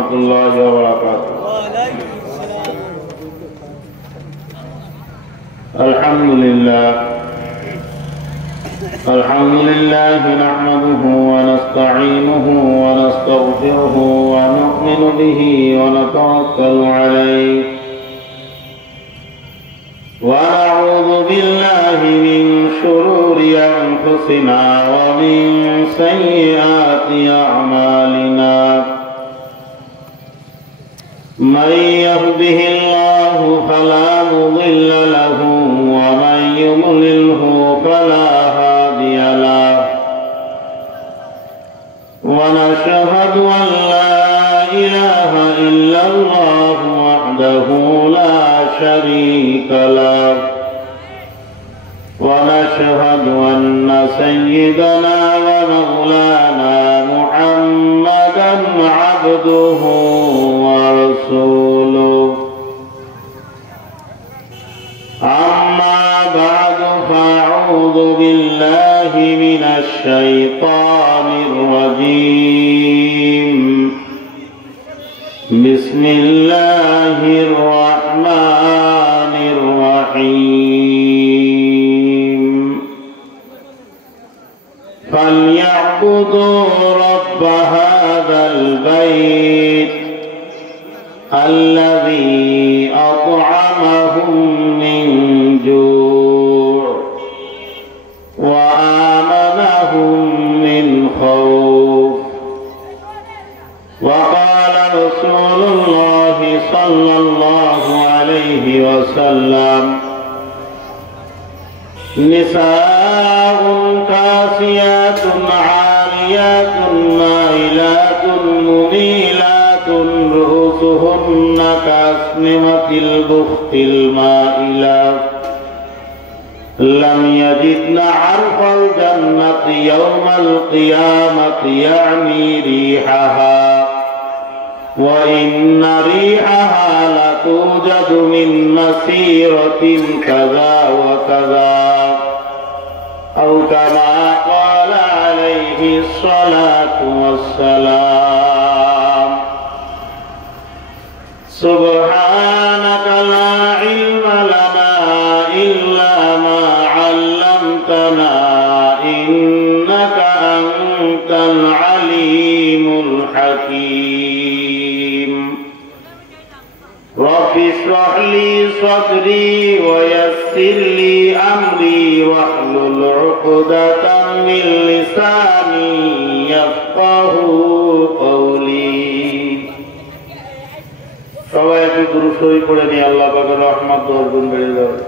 রহমতুল্লাহি ওয়া বারাকাতুহু। আলহামদুলিল্লাহ নাহমাদুহু ওয়া নাস্তাঈনুহু ওয়া নাস্তাগফিরুহু ওয়া নু'মিনু বিহি ওয়া নাতাওয়াক্কালু আলাইহি ওয়া নাউযু বিল্লাহি মিন শুরুরি আনফুসিনা ওয়া মিন সাইয়্যাতি আ'মালিনা। من يهده الله فلا مضل له ومن يضلله فلا هادي له ونشهد أن لا إله إلا الله وحده لا شريك له ونشهد أن سيدنا ومولانا محمدا عبده ورسوله. أما بعد فأعوذ بالله من الشيطان الرجيم. بسم الله الرحمن الرحيم. فليعبدوا رب هذا البيت الذي أطعمهم من جوع وآمنهم من خوف. وقال رسول الله صلى الله عليه وسلم: نساء كاسيات عاريات مائلات مميلات رؤوسهن كأسنمة البخت المائلة لم يجدن عرف الجنة يوم القيامة يعني ريحها وإن ريحها لتوجد من مسيرة كذا وكذا أو كما قال عليه الصلاة والسلام. سبحانك لا علم لنا إلا ما علمتنا إنك أنت العليم الحكيم. رب اشرح لي صدري ويسر لي أمري واحلل عقدة من لساني يفقه قولي. সবাই একটু দুরূদ শরীফ পড়ে নিয়ে আল্লাহ পাকের রহমত বরকত বেড়ে যাবে।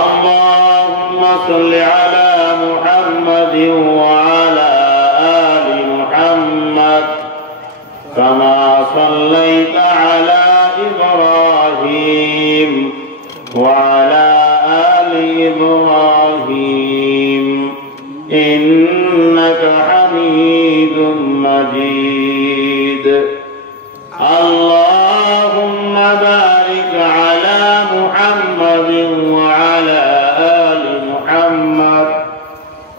আল্লাহুম্মা সাল্লি আলা মুহাম্মাদিন ওয়া আলা আলি মুহাম্মাদ কামা সাল্লাইতা আলা ইব্রাহিম ওয়া আলা আলি ইব্রাহিম ইন্নাকা হামিদুম মাজিদ। اللهم بارك على محمد وعلى آل محمد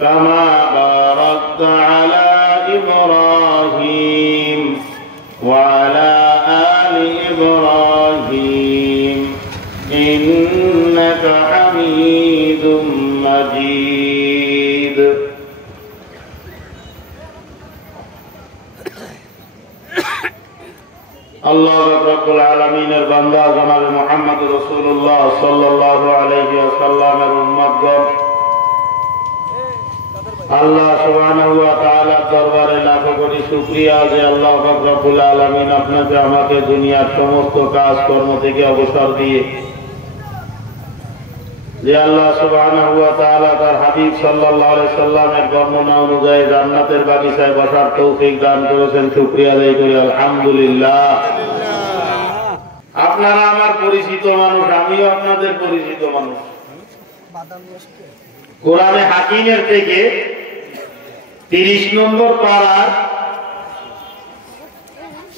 كما باركت على إبراهيم وعلى آل إبراهيم إنك حميد مجيد. আল্লাহ রাব্বুল আলামিনের বান্দা জনাবে মুহাম্মদ রাসূলুল্লাহ সাল্লাল্লাহু আলাইহি ওয়াসাল্লামের উম্মতগণ, আল্লাহ সুবহানাহু ওয়া তাআলার দরবারে লাখো কোটি শুকরিয়া যে আল্লাহ রাব্বুল আলামিন আপনাকে আমাকে দুনিয়ার সমস্ত কাজ কর্ম থেকে অবসর দিয়ে যে আল্লাহ সুবহানাহু ওয়া তাআলা তার হাবিব সাল্লাল্লাহু আলাইহি সাল্লামের বর্ণনা অনুযায়ী জান্নাতের বাগিচায় বসার তৌফিক দান করেছেন। শুকরিয়া আদায় করি আলহামদুলিল্লাহ। আপনারা আমার পরিচিত মানুষ, আমিও আপনাদের পরিচিত মানুষ। কোরআনে হাকিমের থেকে 30 নম্বর পারার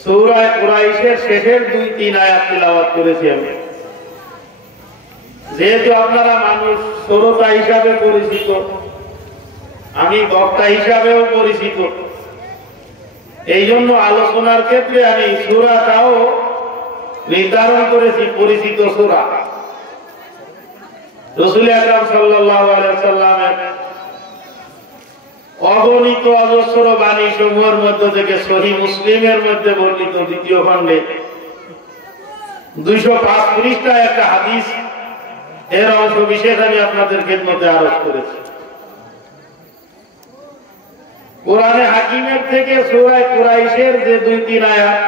সূরা কুরাইশের শেষের 2-3 আয়াত তিলাওয়াত করেছি আমি। যেহেতু আপনারা মানুষ শ্রোতা হিসাবে পরিচিত, আমি বক্তা হিসাবেও পরিচিত, এই জন্য আলোচনার ক্ষেত্রে আমি সূরাটাও নির্ধারণ করেছি পরিচিত সূরা। রাসূল আকরাম সাল্লাল্লাহু আলাইহি ওয়াসাল্লামের অগণিত অজস্র বাণী সমূহের মধ্যে থেকে সহিহ মুসলিমের মধ্যে বর্ণিত দ্বিতীয় খণ্ডে 205 পৃষ্ঠায় একটা হাদিস এর অংশ বিশেষ আমি আপনাদের খেদমতে আরোপ করেছি। কোরআনে হাকিমের থেকে সূরা কুরাইশের যে 2-3 আয়াত,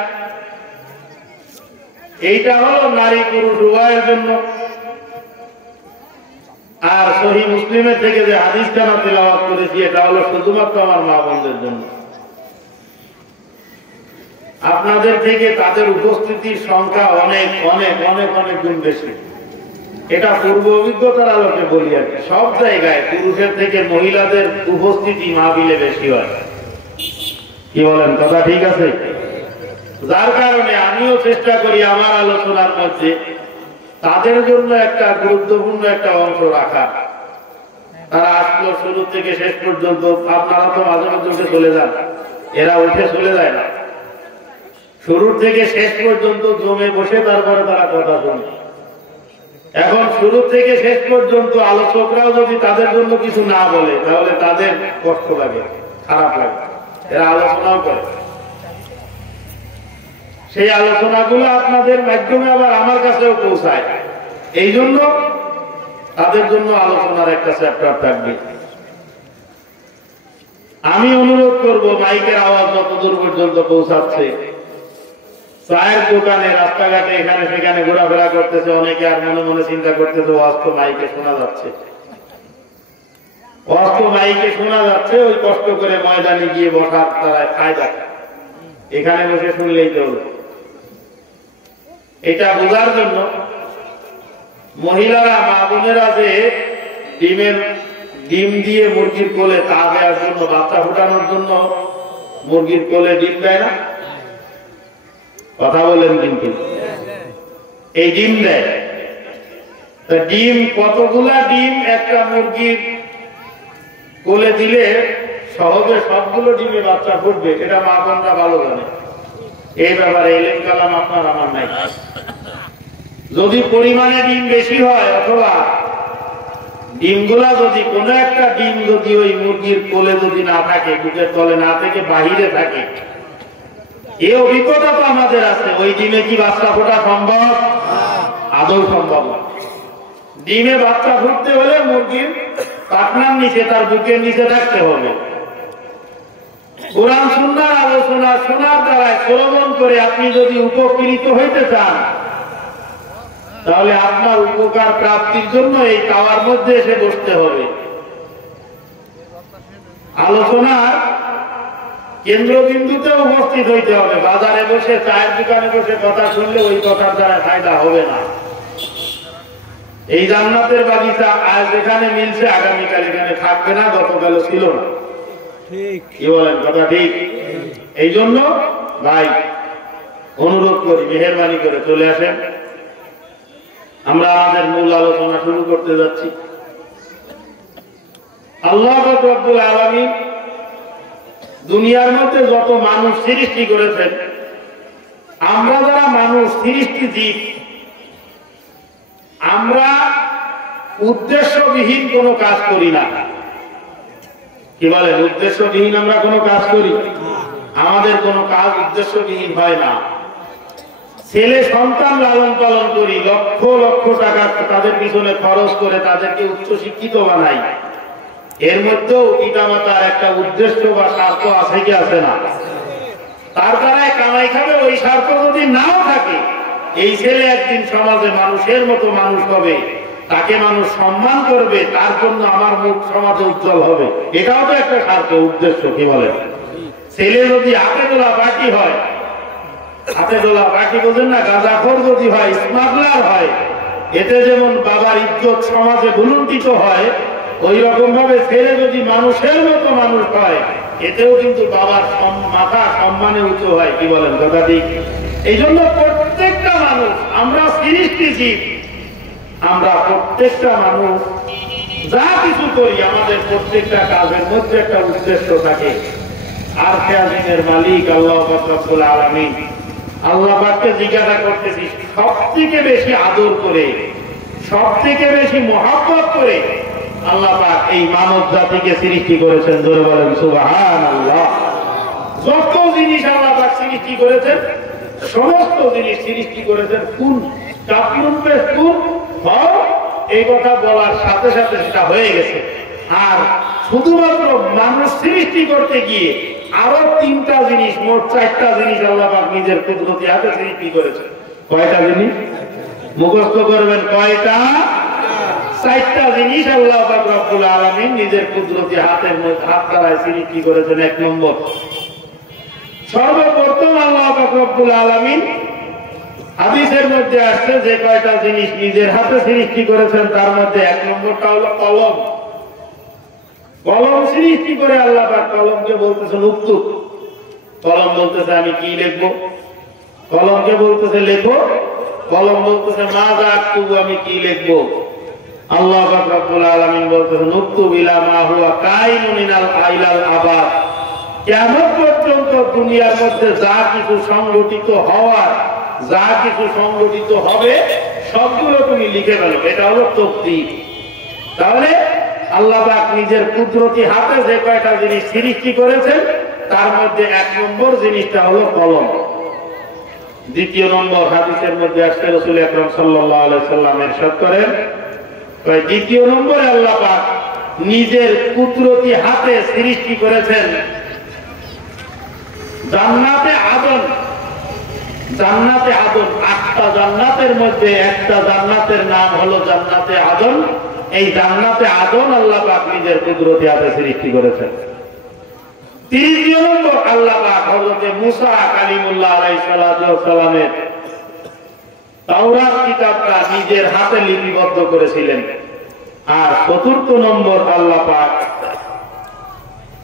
এইটা হলো নারী পুরুষ উভয়ের জন্য। আর সহিহ মুসলিমের থেকে যে হাদিসটা আমি তেলাওয়াত করেছি এটা হলো শুধুমাত্র আমার মা বোনদের জন্য। আপনাদের থেকে তাদের উপস্থিতির সংখ্যা অনেক অনেক অনেক অনেক গুণ বেশি। এটা পূর্ব অভিজ্ঞতার আলোকে বলি আর কি। সব জায়গায় পুরুষের থেকে মহিলাদের উপস্থিতি মাহফিলে বেশি হয়। কি বলেন, কথা ঠিক আছে? যার কারণে আমিও চেষ্টা করি আমার আলোচনার মধ্যে তাদের জন্য একটা গুরুত্বপূর্ণ একটা অংশ রাখা। তারা আসলো শুরু থেকে শেষ পর্যন্ত। আপনারা তো মাঝে মাঝে উঠে চলে যান, এরা উঠে চলে যায় না। শুরু থেকে শেষ পর্যন্ত জমে বসে তারপরে তারা কথা শোনে। এখন শুরু থেকে শেষ পর্যন্ত আলোচকরাও যদি তাদের জন্য কিছু না বলে তাহলে তাদের কষ্ট লাগে, খারাপ লাগে। এরা আলোচনাও করে, সেই আলোচনাগুলো আপনাদের মাধ্যমে আবার আমার কাছেও পৌঁছায়। এই জন্য তাদের জন্য আলোচনার একটা চ্যাপ্টার থাকবে। আমি অনুরোধ করব, মাইকের আওয়াজ যতদূর পর্যন্ত পৌঁছাচ্ছে, চায়ের দোকানে, রাস্তাঘাটে, এখানে সেখানে ঘোরাফেরা করতেছে অনেকে, আর মনে মনে চিন্তা করতেছে ওয়াজ তো মাইকে শোনা যাচ্ছে, ওয়াজ তো মাইকে শোনা যাচ্ছে, ওই কষ্ট করে ময়দানে গিয়ে বসার তারা ফায়দা, এখানে বসে শুনলেই তো হলো। এটা বোঝার জন্য মহিলারা, মা বোনেরা যে ডিম দিয়ে মুরগির কোলে তা দেওয়ার জন্য, বাচ্চা ফোটানোর জন্য মুরগির কোলে ডিম দেয় না, কথা বলেন, কিন্তু এই ডিম দেয়। ডিম কতগুলা ডিম একটা মুরগির কোলে দিলে সহজে সবগুলো ডিমে বাচ্চা ফুটবে, এটা মা বোনরা ভালো জানে। এই ব্যাপারে এলেম কালাম আপনার আমার নাই। যদি পরিমাণে ডিম বেশি হয়, অথবা ডিমগুলা যদি কোনো একটা ডিম যদি ওই মুরগির কোলে যদি না থাকে, বুকের তলে না থেকে বাহিরে থাকে, এই অভিজ্ঞতা তো আমাদের আছে। ওই ডিমে কি বাচ্চা ফোটা সম্ভব? আদৌ সম্ভব না। ডিমে বাচ্চা ফুটতে হলে মুরগির পাখনার নিচে, তার বুকের নিচে থাকতে হবে। কোরআন সুন্নাহর আলোচনা শোনার দ্বারা শ্রবণ করে আপনি যদি উপকৃত হইতে চান, তাহলে আপনার উপকার প্রাপ্তির জন্য এই টাওয়ার মধ্যে এসে বসতে হবে। আলোচনার কেন্দ্রবিন্দুতে উপস্থিত হইতে হবে। বাজারে বসে, চায়ের দোকানে বসে কথা শুনলে ওই কথার দ্বারা ফায়দা হবে না। এই জান্নাতের বাগিচা আজ এখানে মিলছে, আগামীকাল এখানে থাকবে না, গতকাল ছিল না। কি বলেন, কথা ঠিক? এই জন্য ভাই অনুরোধ করি, মেহেরবানি করে চলে আসেন। আমরা আমাদের মূল আলোচনা শুরু করতে যাচ্ছি। আল্লাহ রাব্বুল আলামিন দুনিয়ার মধ্যে যত মানুষ সৃষ্টি করেছেন, আমরা যারা মানুষ সৃষ্টি জীব, আমরা উদ্দেশ্যবিহীন কোনো কাজ করি না। কি বলেন, উদ্দেশ্যবিহীন আমরা কোনো কাজ করি? আমাদের কোনো কাজ উদ্দেশ্যবিহীন হয় না। ছেলে সন্তান লালন পালন করি, লক্ষ লক্ষ টাকা তাদের পিছনে খরচ করে তাদেরকে উচ্চ শিক্ষিত বানাই। এর মধ্যেও পিতামাতার একটা উদ্দেশ্য বা স্বার্থ আছে কি আছে না? তার দ্বারাই কামাই খাবে, ওই স্বার্থ যদি নাও থাকে, এই ছেলে একদিন সমাজে মানুষের মতো মানুষ হবে, তাকে মানুষ সম্মান করবে, তার জন্য আমার মুখ সমাজে উজ্জ্বল হবে, এটাও তো একটা স্বার্থ, উদ্দেশ্য। কি বলে? ছেলে যদি হাতে তোলা পার্টি হয়, হাতে তোলা পার্টি বোঝেন না, গাঁজাখোর যদি হয়, স্মাগলার হয়, এতে যেমন বাবার ইজ্জত সমাজে ভুলুণ্ঠিত হয়, ওই রকম ভাবে ছেলে যদি মানুষের মতো মানুষ হয়, এতেও কিন্তু বাবার মাথা সম্মানে উঁচু হয়। কি বলেন, কথা ঠিক? এই জন্য প্রত্যেকটা মানুষ, আমরা সৃষ্টি জীব, আমরা প্রত্যেকটা মানুষ যা কিছু করি, আমাদের প্রত্যেকটা কাজের মধ্যে একটা উদ্দেশ্য থাকে। আরশে আজিমের মালিক আল্লাহ পাক রব্বুল আলামিন আল্লাহ পাককে জিজ্ঞাসা করতেছি সবথেকে বেশি আদর করে সবথেকে বেশি মহব্বত করে আল্লাহ পাক এই মানব জাতিকে সৃষ্টি করেছেন। জোরে বলেন সুবহানাল্লাহ। যত জিনিস আল্লাহ পাক সৃষ্টি করেছেন সমস্ত জিনিস সৃষ্টি করেছেন কোন কাপুন পেশ কোন হও এই কথা বলার সাথে সাথে সেটা হয়ে গেছে। আর শুধুমাত্র মানুষ সৃষ্টি করতে গিয়ে আরো তিনটা জিনিস মোট চারটা জিনিস আল্লাহ পাক নিজের কুদরতি হাতে সৃষ্টি করেছেন। কয়টা জিনিস মুখস্থ করবেন? কয়টা? চারটা জিনিস আল্লাহ পাক রব্বুল আলামিন নিজের কুদরতি হাতের মধ্যে হাত দ্বারা সৃষ্টি করেছেন। এক নম্বর, সর্বপ্রথম আল্লাহ পাক রব্বুল আলামিন হাদিসের মধ্যে আসছে যে কয়টা জিনিস নিজের হাতে সৃষ্টি করেছেন তার মধ্যে এক নম্বরটা হলো কলম। কলম সৃষ্টি করে আল্লাহ পাক কলমকে বলতেছেন উক্তুব। কলম বলতেছে আমি কি লিখবো, কলমকে বলতেছে লেখো। কলম বলতেছে মাযা আকতুবু, আমি কি লিখবো। আল্লাহ পাক রব্বুল আলামিন বলতেছেন উক্তুব ইলা মা হুয়া কাইনুন ইলাল আবাদ, কিয়ামত পর্যন্ত দুনিয়ার মধ্যে যা কিছু সংগঠিত হওয়ার, যা কিছু সংগঠিত হবে সবগুলো তুমি লিখে ফেলো। এটা হলো তাকদীর। তাহলে আল্লাহ পাক নিজের কুদরতি হাতে যে কয়টা জিনিস সৃষ্টি করেছেন তার মধ্যে এক নম্বর জিনিসটা হলো কলম। দ্বিতীয় নম্বর হাদিসের মধ্যে আসছে রাসূল আকরাম সাল্লাল্লাহু আলাইহি সাল্লাম ইরশাদ করেন দ্বিতীয় নম্বরে আল্লাহ পাক নিজের কুদরতি হাতে সৃষ্টি করেছেন জান্নাতে আদন। জান্নাতে আদন, 8টা জান্নাতের মধ্যে একটা জান্নাতের নাম হলো জান্নাতে আদন। এই জান্নাতে আদন আল্লাহ পাক নিজের কুদরতি হাতে সৃষ্টি করেছেন। তৃতীয় নম্বর আল্লাহ পাক হযরত মুসা কালিমুল্লাহ আলাইহিস সালাতু ওয়াস সালামের তাওরাত কিতাবটা নিজের হাতে লিপিবদ্ধ করেছিলেন। আর চতুর্থ নম্বর আল্লাহ পাক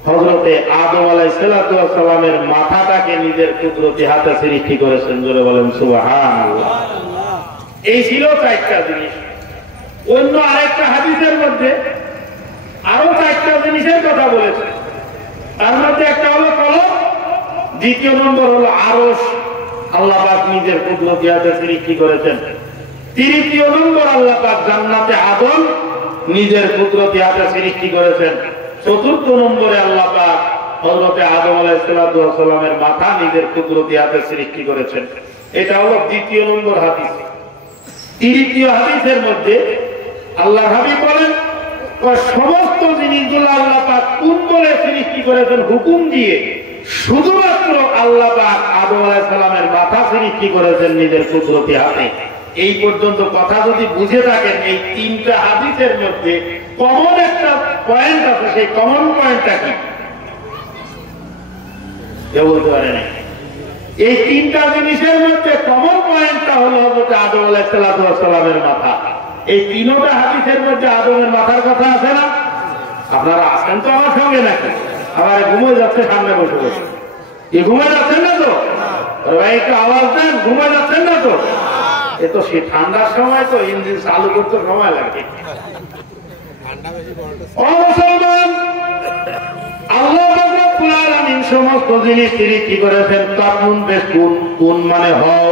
হযরত আদম আলাইহিস সালাতু ওয়াস সালামের মাথাটাকে নিজের কুদরতি হাতে সৃষ্টি করেছেন। জোরে বলেন সুবহানাল্লাহ। এই ছিল চারটা জিনিস। অন্য আরেকটা হাদিসের মধ্যে আরো চারটা জিনিসের কথা বলেছে। তার মধ্যে একটা হলো কলম, দ্বিতীয় নম্বর হলো আরশ, আল্লাহ পাক নিজের কুদরতি হাতে সৃষ্টি করেছেন। তৃতীয় নম্বর আল্লাহ পাক জান্নাতে আদন নিজের কুদরতি হাতে সৃষ্টি করেছেন। চতুর্থ নম্বরে আল্লাহ পাক হযরত আদম আলাইহিস সালাতু ওয়াস সালামের মাথা নিজের কুদরতি হাতে সৃষ্টি করেছেন। এটা হলো দ্বিতীয় নম্বর হাদিস। তৃতীয় হাদিসের মধ্যে আল্লাহ হাবিব বলেন সমস্ত জিনিসগুলো আল্লাহ পাক কোন বলে সৃষ্টি করেছেন হুকুম দিয়ে, শুধুমাত্র আল্লাহ পাক আদম আলাইহিস সালামের মাথা সৃষ্টি করেছেন নিজের কুদরতি হাতে। এই পর্যন্ত কথা যদি বুঝে থাকেন এই তিনটা হাদিসের মধ্যে কমন একটা পয়েন্ট আছে। সেই কমন পয়েন্টটা কি কেউ বলতে পারে না? এই তিনটা জিনিসের মধ্যে কমন পয়েন্টটা হলো হযরত আদম আলাইহিস সালামের মাথা। এই তিনটা হাদিসের মধ্যে আদমের মাথার কথা আছে না? আপনারা আছেন তো আমার সঙ্গে নাকি? আবার ঘুমিয়ে যাচ্ছে সামনে বসে বসে। ঘুমিয়ে যাচ্ছেন না তো? ভাই একটু আওয়াজ দেন, ঘুমিয়ে যাচ্ছেন না তো? এ তো সে ঠান্ডার সময় তো ইঞ্জিন চালু করতে সময় লাগে। আল্লাহ রাব্বুল আলামিন সমস্ত জিনিস সৃষ্টি করেছেন কাকুন বেকুন। কুন মানে হও,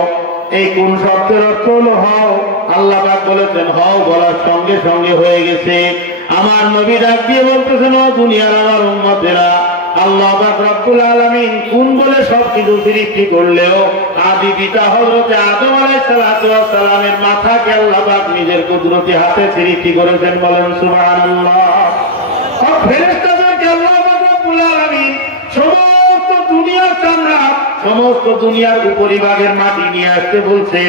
এই কোন শব্দের অর্থ হলো হও। আল্লাহ পাক বলেছেন হও, বলার সঙ্গে সঙ্গে হয়ে গেছে। আমার নবী ডাক দিয়ে বলতেছেন ও দুনিয়ার আমার উম্মতেরা, আল্লাহ পাক রব্বুল আলামিন কোন বলে সবকিছু সৃষ্টি করলেও আদি পিতা হযরত আদম আলাইহিস সালাতু ওয়াস সালামের মাথাকে আল্লাহ পাক নিজের কুদরতি হাতে সৃষ্টি করেছেন। বলেন সুবহানাল্লাহ। সব ফেরেশতাদেরকে আল্লাহ পাক রব্বুল আলামিন সমস্ত দুনিয়ার চামড়া, সমস্ত দুনিয়ার উপরিভাগের মাটি নিয়ে আসতে বলছে।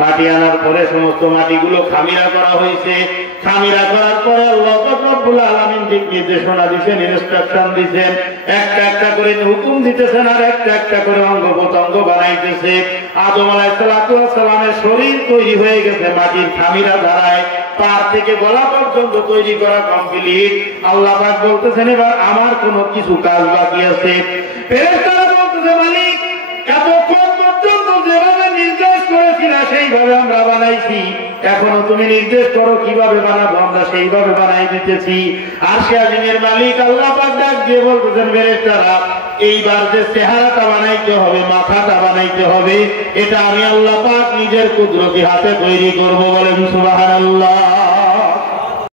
মাটি আনার পরে সমস্ত মাটিগুলো খামিরা করা হয়েছে। খামিরা করার পরে আল্লাহ পাক রব্বুল আলামিন দিক নির্দেশনা দিয়েছেন, ইনস্ট্রাকশন দিয়েছেন। একটা একটা করে হুকুম দিতেছেন আর একটা একটা করে অঙ্গ প্রত্যঙ্গ বানাইতেছে। আদম আলাইহিস সালাতু ওয়াস সালামের শরীর তৈরি হয়ে গেছে মাটির খামিরা দ্বারায়। পার থেকে গলা পর্যন্ত তৈরি করা কমপ্লিট। আল্লাহ পাক বলতেছেন এবার আমার কোনো কিছু কাজ বাকি আছে। ফেরেশতারা বলতেছে মালিক এতক্ষণ পর্যন্ত যেভাবে নির্দেশ করেছিল সেইভাবে আমরা বানাইছি, এখনো তুমি নির্দেশ করো কিভাবে বানাবো, আমরা সেইভাবে বানাই দিতেছি। আরশে আজিমের মালিক আল্লাহ পাক ডাক দিয়ে বলতেছেন, ফেরেশতারা এইবার যে চেহারাটা বানাইতে হবে, মাথাটা বানাইতে হবে, এটা আমি আল্লাহ পাক নিজের কুদরতি হাতে তৈরি করব। বলেন সুবহানাল্লাহ।